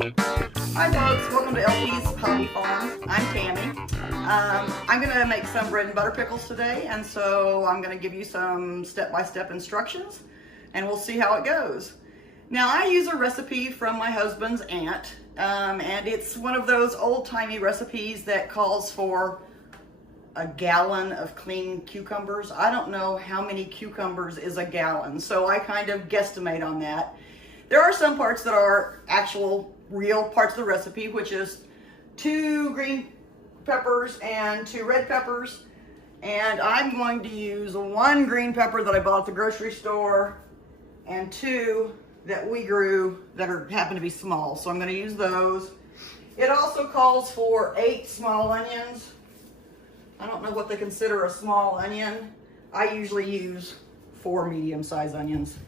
Hi folks, welcome to LP's Hobby Farm. I'm Tammy. I'm going to make some bread and butter pickles today, and so I'm going to give you some step-by-step instructions and we'll see how it goes. Now I use a recipe from my husband's aunt, and it's one of those old-timey recipes that calls for a gallon of clean cucumbers. I don't know how many cucumbers is a gallon, so I kind of guesstimate on that. There are some parts that are actual real parts of the recipe, which is 2 green peppers and 2 red peppers, and I'm going to use 1 green pepper that I bought at the grocery store and 2 that we grew that happen to be small, so I'm going to use those. It also calls for 8 small onions. I don't know what they consider a small onion. I usually use 4 medium-sized onions.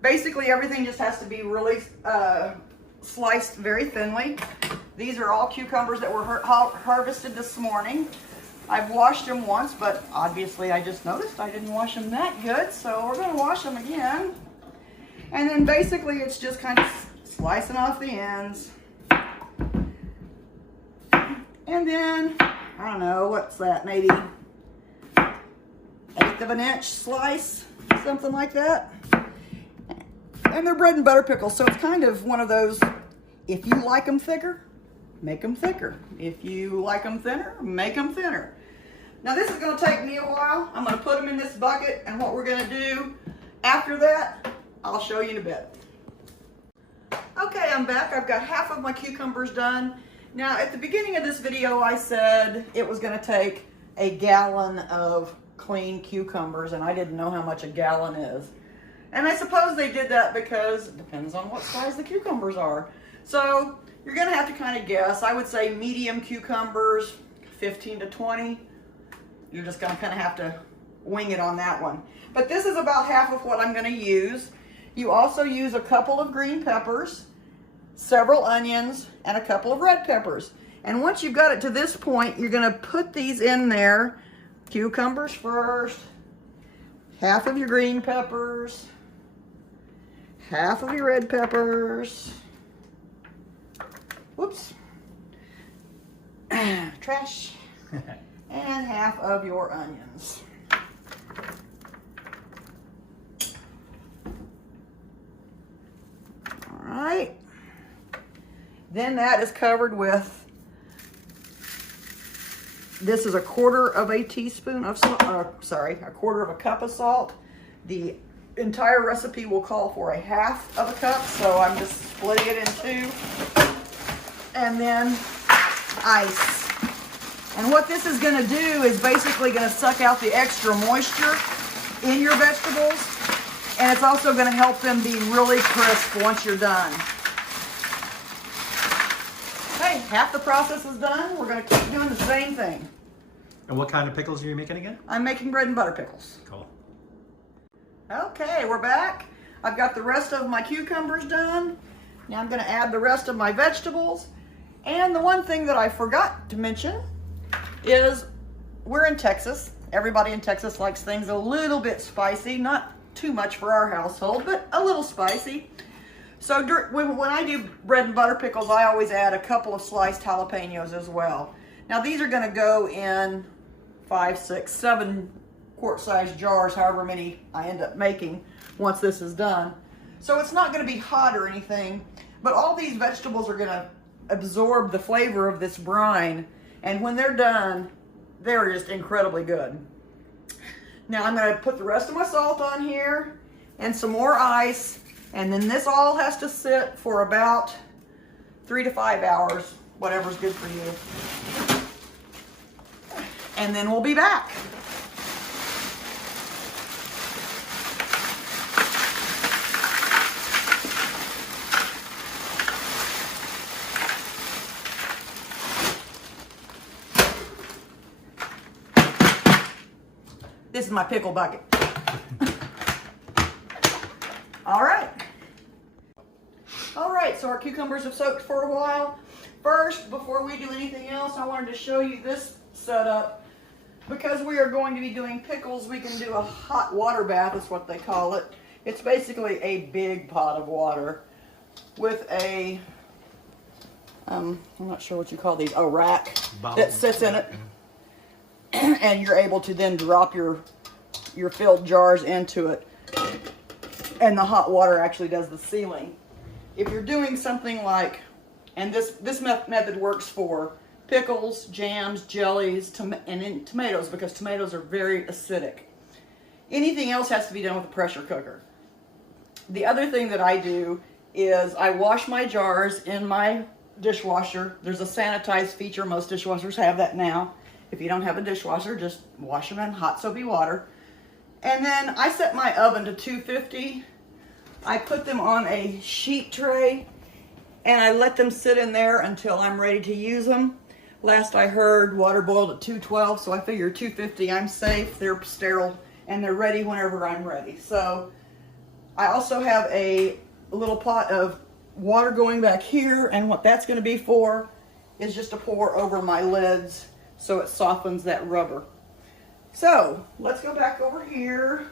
Basically, everything just has to be really sliced very thinly. These are all cucumbers that were harvested this morning. I've washed them once, but obviously I just noticed I didn't wash them that good, so we're going to wash them again. And then basically it's just kind of slicing off the ends. And then, I don't know, what's that, maybe 1/8 of an inch slice, something like that. And they're bread and butter pickles, so it's kind of one of those, if you like them thicker, make them thicker. If you like them thinner, make them thinner. Now this is going to take me a while. I'm going to put them in this bucket, and what we're going to do after that, I'll show you in a bit. Okay, I'm back. I've got half of my cucumbers done. Now at the beginning of this video I said it was going to take a gallon of clean cucumbers, and I didn't know how much a gallon is. And I suppose they did that because it depends on what size the cucumbers are. So you're going to have to kind of guess. I would say medium cucumbers, 15 to 20. You're just going to kind of have to wing it on that one. But this is about half of what I'm going to use. You also use a couple of green peppers, several onions, and a couple of red peppers. And once you've got it to this point, you're going to put these in there. Cucumbers first, half of your green peppers, half of your red peppers, whoops, trash, and half of your onions. All right, then that is covered with, this is 1/4 of a teaspoon of salt, sorry, 1/4 of a cup of salt. The entire recipe will call for 1/2 of a cup, so I'm just splitting it in 2. And then ice. And what this is going to do is basically going to suck out the extra moisture in your vegetables, and it's also going to help them be really crisp once you're done. Okay, half the process is done. We're going to keep doing the same thing. And what kind of pickles are you making again? I'm making bread and butter pickles. Cool. Okay, we're back. I've got the rest of my cucumbers done. Now I'm going to add the rest of my vegetables. And the one thing that I forgot to mention is we're in Texas. Everybody in Texas likes things a little bit spicy. Not too much for our household, but a little spicy. So when I do bread and butter pickles, I always add a couple of sliced jalapenos as well. Now these are going to go in 5, 6, 7 quart-sized jars, however many I end up making once this is done. So it's not going to be hot or anything, but all these vegetables are going to absorb the flavor of this brine, and when they're done, they're just incredibly good. Now I'm going to put the rest of my salt on here and some more ice, and then this all has to sit for about 3 to 5 hours, whatever's good for you. And then we'll be back. This is my pickle bucket. All right. All right, so our cucumbers have soaked for a while. First, before we do anything else, I wanted to show you this setup. Because we are going to be doing pickles, we can do a hot water bath, is what they call it. It's basically a big pot of water with a I'm not sure what you call these, a rack Bottle. that sits in it. And you're able to then drop your filled jars into it. And the hot water actually does the sealing. If you're doing something like, and this method works for pickles, jams, jellies, and tomatoes, because tomatoes are very acidic. Anything else has to be done with a pressure cooker. The other thing that I do is I wash my jars in my dishwasher. There's a sanitized feature. Most dishwashers have that now. If you don't have a dishwasher, just wash them in hot soapy water. And then I set my oven to 250. I put them on a sheet tray and I let them sit in there until I'm ready to use them. Last I heard, water boiled at 212, so I figure 250, I'm safe, they're sterile, and they're ready whenever I'm ready. So I also have a little pot of water going back here, and what that's going to be for is just to pour over my lids so it softens that rubber. So let's go back over here.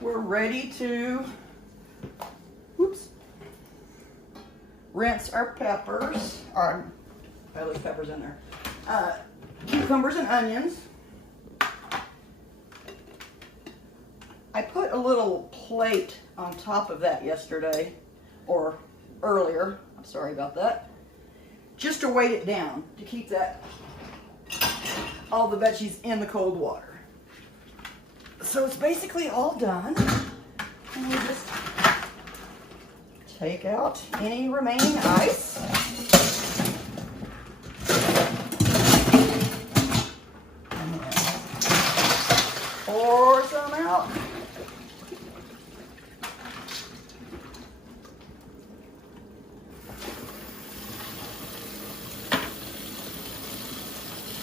We're ready to rinse our peppers. I left peppers in there. Cucumbers and onions. I put a little plate on top of that yesterday, or earlier. I'm sorry about that. Just to weight it down, to keep all the veggies in the cold water. So it's basically all done. And we just take out any remaining ice. And then pour some out.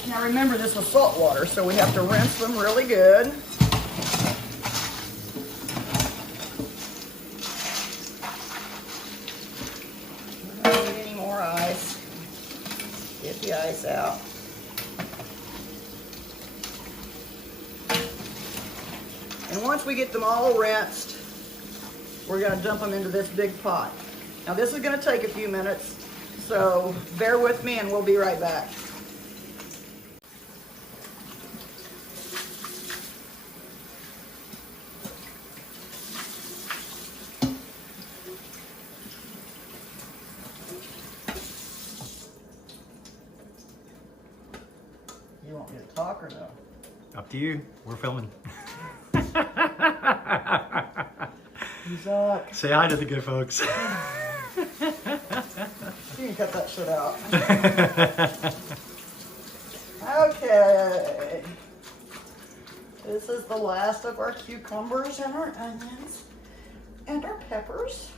Now remember, this is salt water, so we have to rinse them really good. Get the ice out. And once we get them all rinsed, we're going to dump them into this big pot. Now this is going to take a few minutes, so bear with me and we'll be right back. You want me to talk or no? Up to you. We're filming. Zuck. Say hi to the good folks. You can cut that shit out. Okay. This is the last of our cucumbers and our onions and our peppers.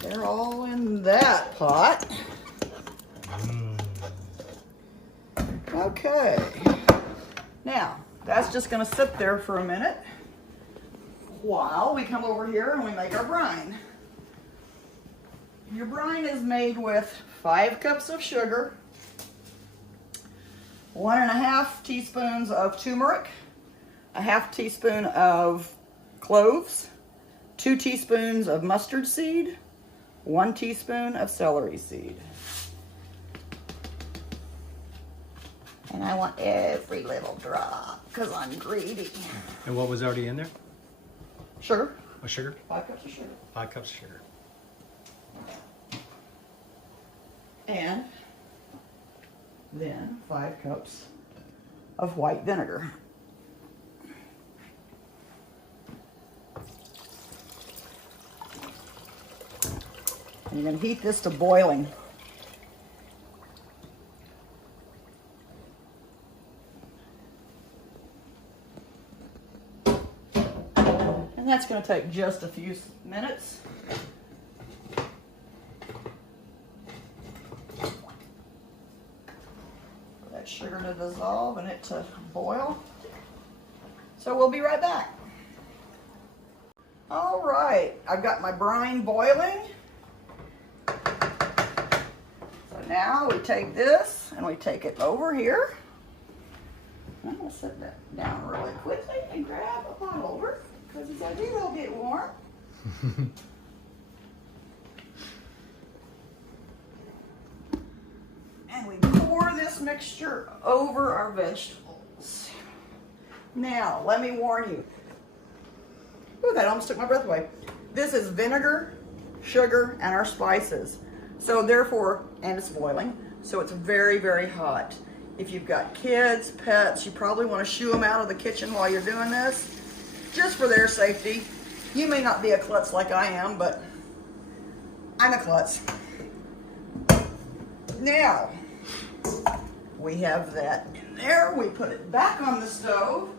They're all in that pot. Okay. Now, that's just going to sit there for a minute while we come over here and we make our brine. Your brine is made with 5 cups of sugar, 1.5 teaspoons of turmeric, 1/2 teaspoon of cloves, 2 teaspoons of mustard seed, 1 teaspoon of celery seed. And I want every little drop because I'm greedy. And what was already in there? Sugar. Oh, sugar? 5 cups of sugar. 5 cups of sugar. And then 5 cups of white vinegar. And you're going to heat this to boiling. And that's going to take just a few minutes. For that sugar to dissolve and it to boil. So we'll be right back. All right, I've got my brine boiling. So now we take this and we take it over here. I'm going to set that down really quickly and grab a pot holder because it's ideal it'll get warm. mixture over our vegetables. Now, let me warn you. Ooh, that almost took my breath away. This is vinegar, sugar, and our spices. So therefore, and it's boiling, so it's very, very hot. If you've got kids, pets, you probably want to shoo them out of the kitchen while you're doing this, just for their safety. You may not be a klutz like I am, but I'm a klutz. Now, we have that in there. We put it back on the stove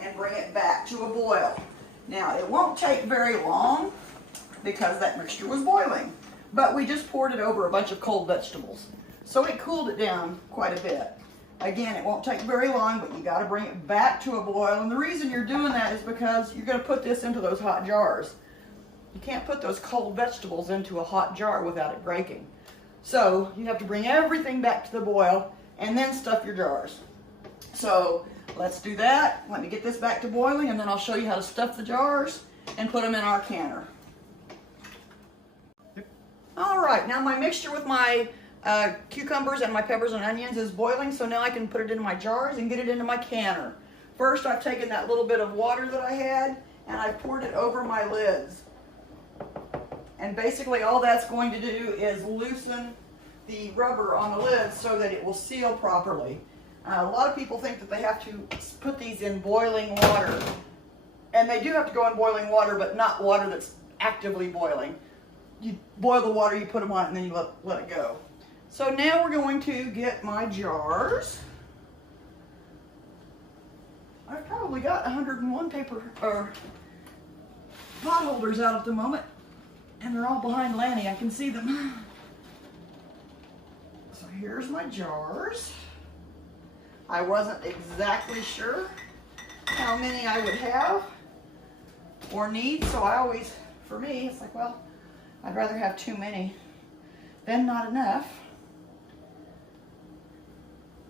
and bring it back to a boil. Now, it won't take very long because that mixture was boiling, but we just poured it over a bunch of cold vegetables. So it cooled it down quite a bit. Again, it won't take very long, but you got to bring it back to a boil. And the reason you're doing that is because you're going to put this into those hot jars. You can't put those cold vegetables into a hot jar without it breaking. So you have to bring everything back to the boil and then stuff your jars. So let's do that. Let me get this back to boiling, and then I'll show you how to stuff the jars and put them in our canner. All right, now my mixture with my cucumbers and my peppers and onions is boiling, so now I can put it in my jars and get it into my canner. First, I've taken that little bit of water that I had and I poured it over my lids. And basically all that's going to do is loosen the rubber on the lid so that it will seal properly. A lot of people think that they have to put these in boiling water. And they do have to go in boiling water, but not water that's actively boiling. You boil the water, you put them on it, and then you let it go. So now we're going to get my jars. I've probably got 101 paper or pot holders out at the moment, and they're all behind Lanny. I can see them. So here's my jars. I wasn't exactly sure how many I would have or need, so I always, for me, it's like, well, I'd rather have too many than not enough.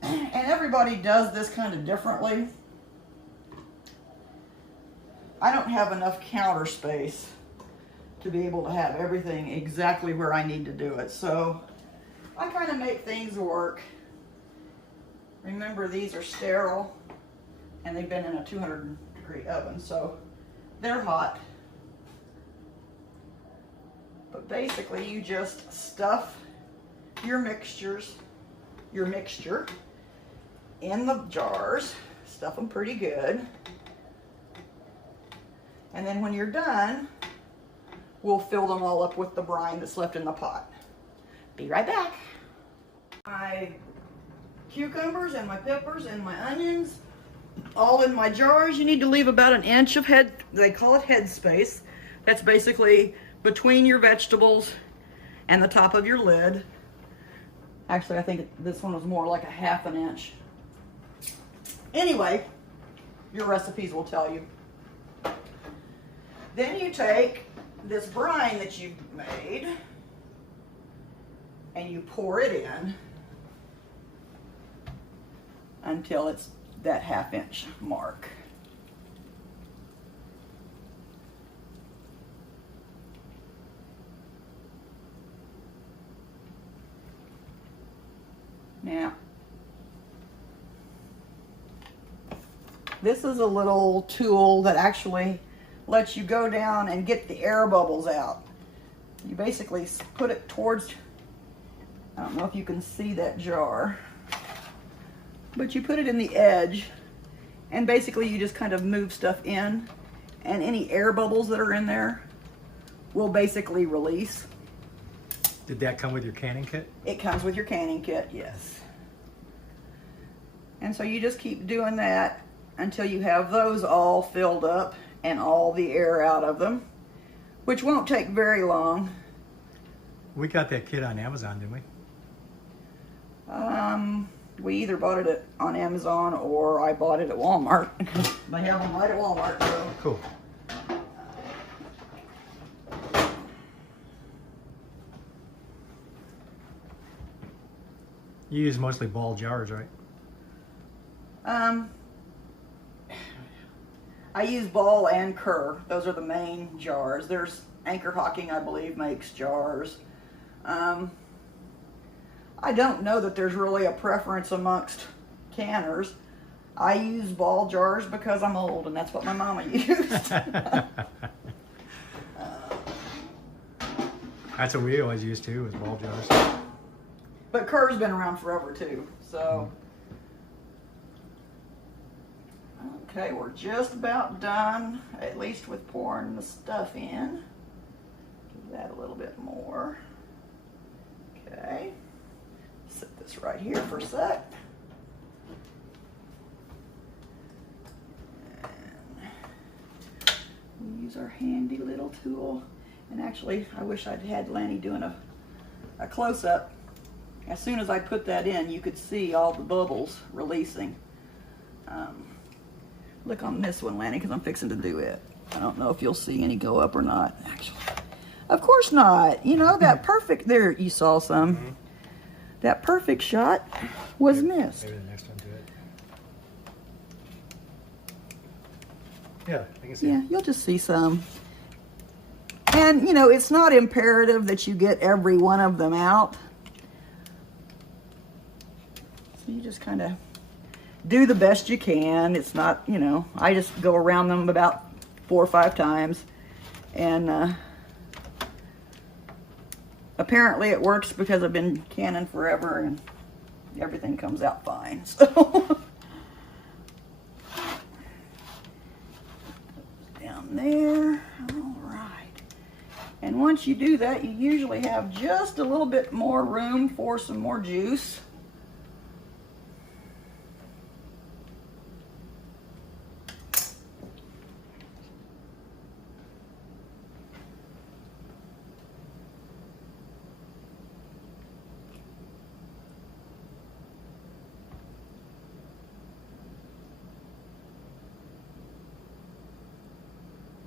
And everybody does this kind of differently. I don't have enough counter space to be able to have everything exactly where I need to do it. So I kind of make things work. Remember, these are sterile and they've been in a 200-degree oven, so they're hot. But basically you just stuff your mixture in the jars, stuff them pretty good. And then when you're done, we'll fill them all up with the brine that's left in the pot. Be right back. My cucumbers and my peppers and my onions, all in my jars. You need to leave about 1 inch of head, they call it head space. That's basically between your vegetables and the top of your lid. Actually, I think this one was more like a 1/2 inch. Anyway, your recipes will tell you. Then you take this brine that you've made and you pour it in until it's that 1/2 inch mark. Now, this is a little tool that actually lets you go down and get the air bubbles out. You basically put it towards, I don't know if you can see that jar, but you put it in the edge and basically you just kind of move stuff in, and any air bubbles that are in there will basically release. Did that come with your canning kit? It comes with your canning kit, yes. And so you just keep doing that until you have those all filled up and all the air out of them, which won't take very long. We got that kit on Amazon, didn't we? We either bought it on Amazon or I bought it at Walmart. They have them right at Walmart. So. Cool. You use mostly ball jars, right? I use Ball and Kerr. Those are the main jars. There's Anchor Hocking, I believe, makes jars. I I don't know that there's really a preference amongst canners. I use ball jars because I'm old and that's what my mama used. That's what we always used to, was ball jars. But Kerr's been around forever too, so. Okay, we're just about done, at least with pouring the stuff in. Give that a little bit more. Okay, set this right here for a sec. And we use our handy little tool. And actually, I wish I'd had Lanny doing a close-up. As soon as I put that in, you could see all the bubbles releasing. Look on this one, Lanny, because I'm fixing to do it. I don't know if you'll see any go up or not, actually. Of course not. You know, that perfect, there, you saw some. Mm-hmm. That perfect shot was missed. Maybe the next one, do it. Yeah, I can see Yeah, it. you'll just see some. And, you know, it's not imperative that you get every one of them out. So you just kind of do the best you can. It's not, you know, I just go around them about 4 or 5 times. And apparently it works because I've been canning forever and everything comes out fine. So down there. All right. And once you do that, you usually have just a little bit more room for some more juice.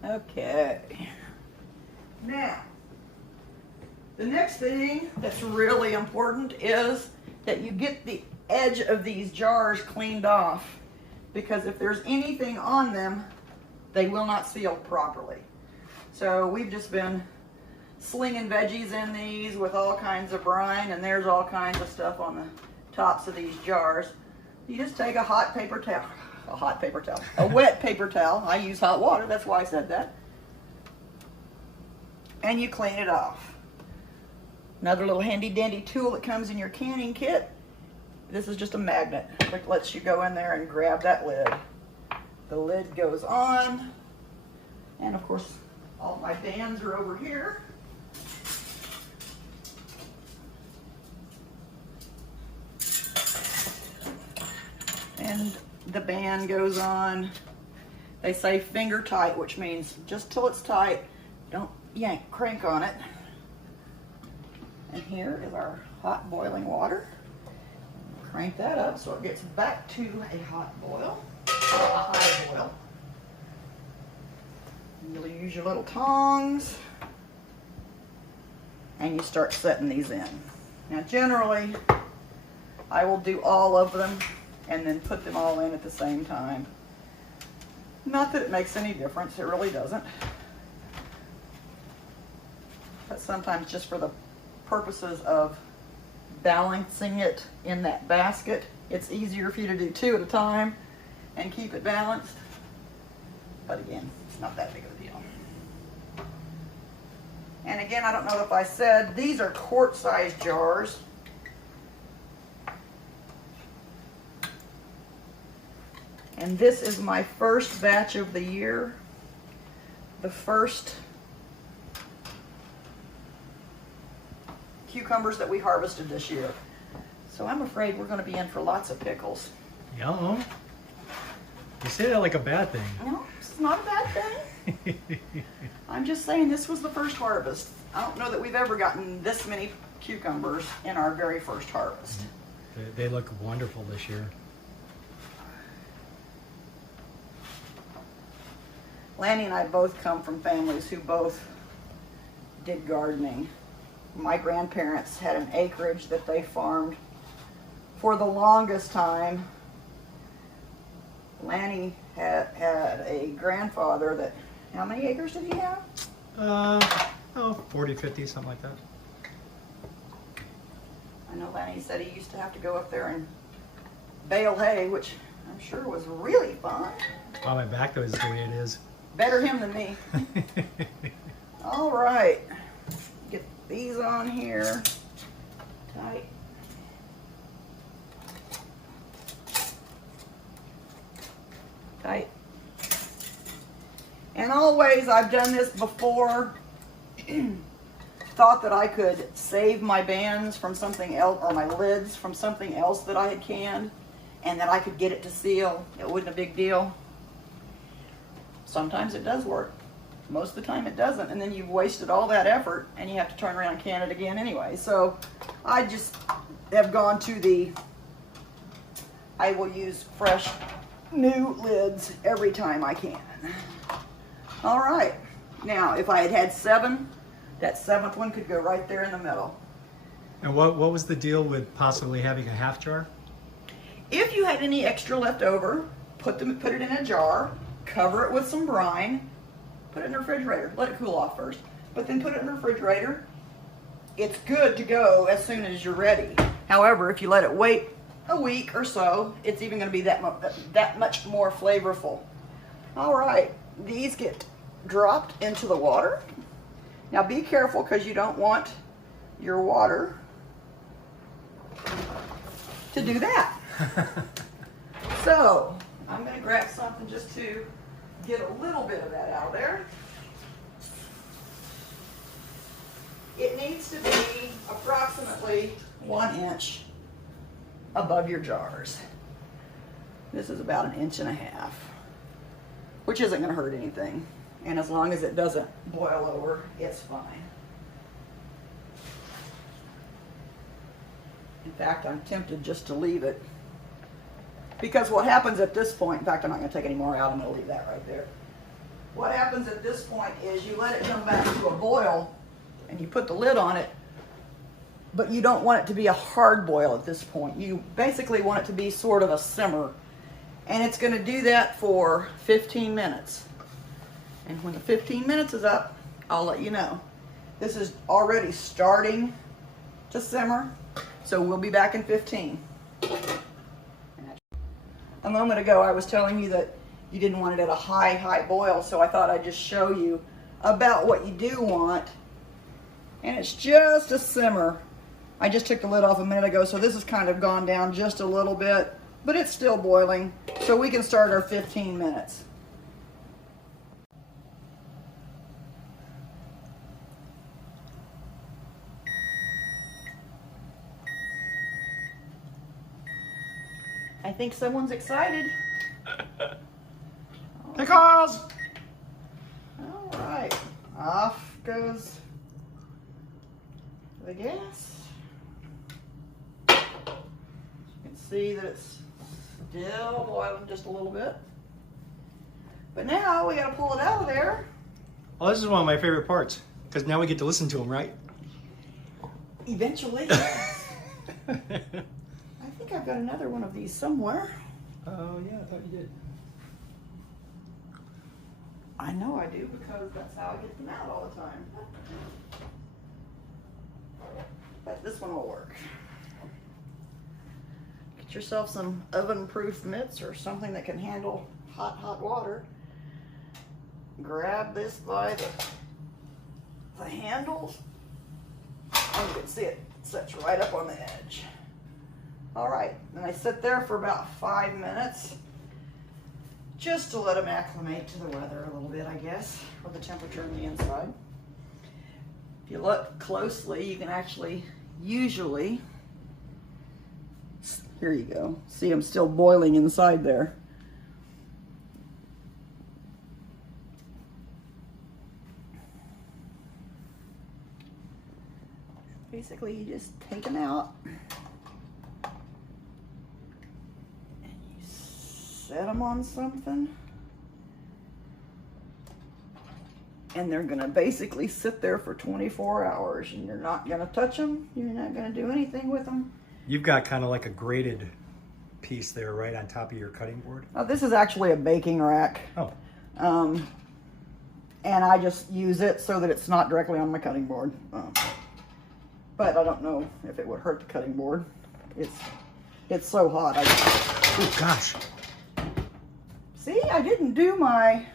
Okay. Now, the next thing that's really important is that you get the edge of these jars cleaned off, because if there's anything on them, they will not seal properly. So we've just been slinging veggies in these with all kinds of brine, and there's all kinds of stuff on the tops of these jars. You just take a hot paper towel. A wet paper towel. I use hot water, that's why I said that. And you clean it off. Another little handy dandy tool that comes in your canning kit. This is just a magnet that lets you go in there and grab that lid. The lid goes on. And of course, all my bands are over here. And the band goes on. They say finger tight, which means just till it's tight, don't yank, crank on it. And here is our hot boiling water. Crank that up so it gets back to a hot boil, a high boil. You'll use your little tongs and you start setting these in. Now generally, I will do all of them and then put them all in at the same time. Not that it makes any difference, it really doesn't. But sometimes just for the purposes of balancing it in that basket, it's easier for you to do 2 at a time and keep it balanced. But again, it's not that big of a deal. And again, I don't know if I said, these are quart-sized jars. And this is my first batch of the year. The first cucumbers that we harvested this year. So I'm afraid we're going to be in for lots of pickles. Yum. You say that like a bad thing. No, it's not a bad thing. I'm just saying this was the first harvest. I don't know that we've ever gotten this many cucumbers in our very first harvest. They look wonderful this year. Lanny and I both come from families who both did gardening. My grandparents had an acreage that they farmed for the longest time. Lanny had a grandfather that, how many acres did he have? 40, 50, something like that. know Lenny said he used to have to go up there and bale hay, which I'm sure was really fun. Well, my back though is the way it is. Better him than me. All right, get these on here tight. Tight. And always, I've done this before, thought that I could save my bands from something else, or my lids from something else that I had canned, and that I could get it to seal. It wasn't a big deal. Sometimes it does work. Most of the time it doesn't, and then you've wasted all that effort, and you have to turn around and can it again anyway. So I just have gone to the, I will use fresh new lids every time I can. All right, now if I had had 7, that 7th one could go right there in the middle. And what was the deal with possibly having a half jar? If you had any extra left over, put it in a jar, cover it with some brine, put it in the refrigerator. Let it cool off first, but then put it in the refrigerator. It's good to go as soon as you're ready. However, if you let it wait a week or so, it's even going to be that much more flavorful. All right, these get dropped into the water. Now be careful, because you don't want your water to do that. So I'm going to grab something just to get a little bit of that out of there. It needs to be approximately 1 inch above your jars. This is about 1.5 inches, which isn't going to hurt anything. And as long as it doesn't boil over, it's fine. In fact, I'm tempted just to leave it, because what happens at this point, in fact, I'm not going to take any more out, I'm going to leave that right there. What happens at this point is you let it come back to a boil, and you put the lid on it, but you don't want it to be a hard boil at this point. You basically want it to be sort of a simmer, and it's going to do that for 15 minutes. And when the 15 minutes is up, I'll let you know. This is already starting to simmer, so we'll be back in 15. A moment ago, I was telling you that you didn't want it at a high boil, so I thought I'd just show you about what you do want. And it's just a simmer. I just took the lid off a minute ago, so this has kind of gone down just a little bit, but it's still boiling, so we can start our 15 minutes. I think someone's excited. Pickles! All right, off goes the gas. You can see that it's still boiling just a little bit. But now we gotta pull it out of there. Well, this is one of my favorite parts, because now we get to listen to them, right? Eventually, yes. I think I've got another one of these somewhere. Oh, yeah, I thought you did. I know I do, because that's how I get them out all the time. But this one will work. Get yourself some oven-proof mitts or something that can handle hot water. Grab this by the handles, and you can see it sets right up on the edge. All right, and I sit there for about 5 minutes, just to let them acclimate to the weather a little bit, I guess, or the temperature on the inside. If you look closely, you can actually usually, here you go, see them still boiling inside there. Basically, you just take them out and you set them on something, and they're gonna basically sit there for 24 hours, and you're not gonna touch them, you're not gonna do anything with them. You've got kind of like a grated piece there right on top of your cutting board. Oh, this is actually a baking rack. Oh. And I just use it so that it's not directly on my cutting board. but I don't know if it would hurt the cutting board. It's so hot. Oh gosh. See, I didn't do my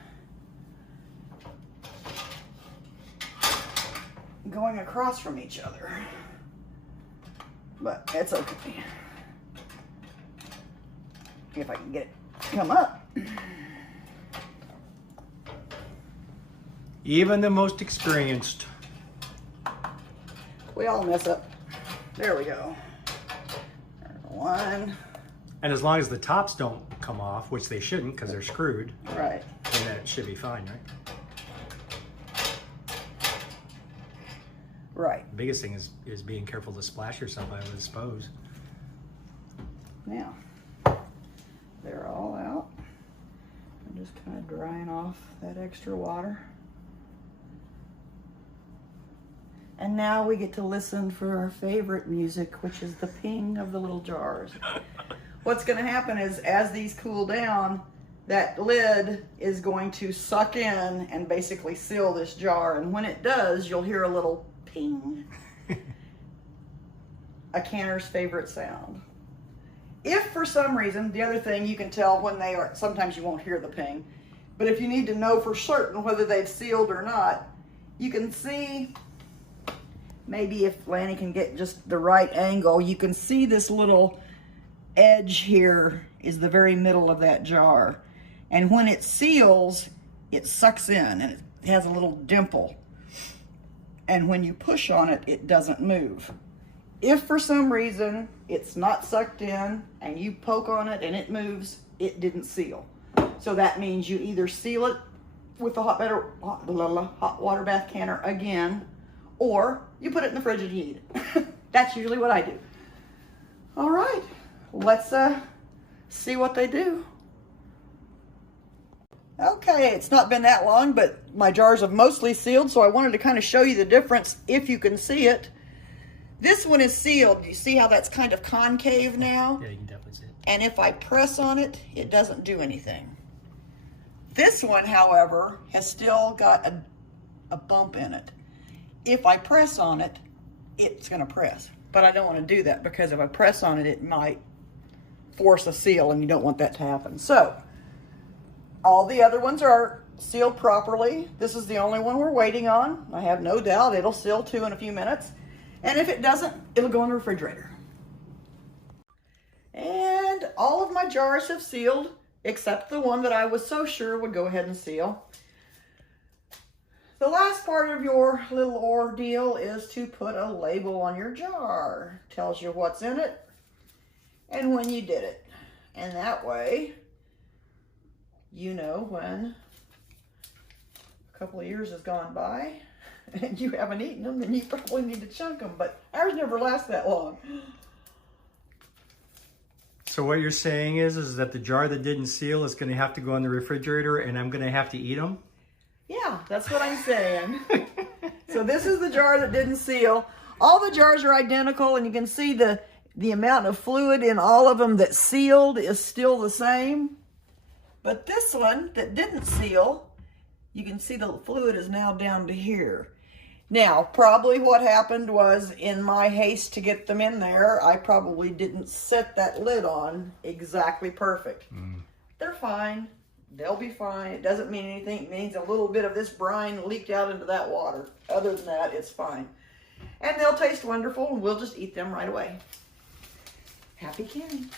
going across from each other, but it's okay. If I can get it to come up. Even the most experienced. We all mess up. There we go. One. And as long as the tops don't come off, which they shouldn't because they're screwed, Right. then it should be fine, right? Right. The biggest thing is being careful to splash yourself, I would suppose. Now, they're all out. I'm just kind of drying off that extra water. And now we get to listen for our favorite music, which is the ping of the little jars. What's going to happen is as these cool down, that lid is going to suck in and basically seal this jar. And when it does, you'll hear a little ping. A canner's favorite sound. If for some reason, the other thing you can tell when they are, sometimes you won't hear the ping, but if you need to know for certain whether they've sealed or not, you can see, maybe if Lanny can get just the right angle, you can see this little edge here is the very middle of that jar. And when it seals, it sucks in and it has a little dimple. And when you push on it, it doesn't move. If for some reason it's not sucked in and you poke on it and it moves, it didn't seal. So that means you either seal it with the hot water bath canner again, or you put it in the fridge and heat it. That's usually what I do. All right, let's see what they do. Okay, it's not been that long, but my jars have mostly sealed, so I wanted to kind of show you the difference if you can see it. This one is sealed. You see how that's kind of concave now? Yeah, you can definitely see it. And if I press on it, it doesn't do anything. This one, however, has still got a bump in it. If I press on it, it's going to press. But I don't want to do that because if I press on it, it might force a seal, and you don't want that to happen. So, all the other ones are sealed properly. This is the only one we're waiting on. I have no doubt it'll seal too in a few minutes. And if it doesn't, it'll go in the refrigerator. And all of my jars have sealed, except the one that I was so sure would go ahead and seal. The last part of your little ordeal is to put a label on your jar. Tells you what's in it and when you did it. And that way, you know when a couple of years has gone by and you haven't eaten them, then you probably need to chunk them, but ours never last that long. So what you're saying is that the jar that didn't seal is going to have to go in the refrigerator and I'm going to have to eat them? Yeah, that's what I'm saying. So this is the jar that didn't seal. All the jars are identical, and you can see the amount of fluid in all of them that sealed is still the same. But this one that didn't seal, you can see the fluid is now down to here. Now, probably what happened was in my haste to get them in there, I probably didn't set that lid on exactly perfect. They're fine. They'll be fine. It doesn't mean anything. It means a little bit of this brine leaked out into that water. Other than that, it's fine. And they'll taste wonderful, and we'll just eat them right away. Happy canning.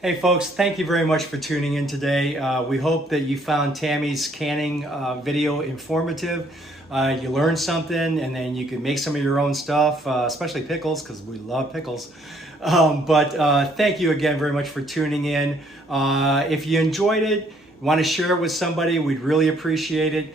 Hey folks, thank you very much for tuning in today. We hope that you found Tammy's canning video informative. You learned something, and then you can make some of your own stuff, especially pickles, because we love pickles. But thank you again very much for tuning in. If you enjoyed it, want to share it with somebody, we'd really appreciate it.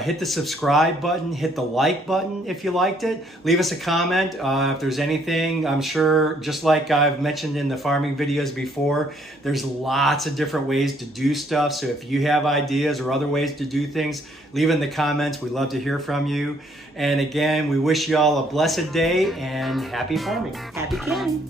Hit the subscribe button, hit the like button if you liked it. Leave us a comment if there's anything. I'm sure, just like I've mentioned in the farming videos before, there's lots of different ways to do stuff. So if you have ideas or other ways to do things, leave it in the comments. We'd love to hear from you. And again, we wish you all a blessed day and happy farming. Happy canning.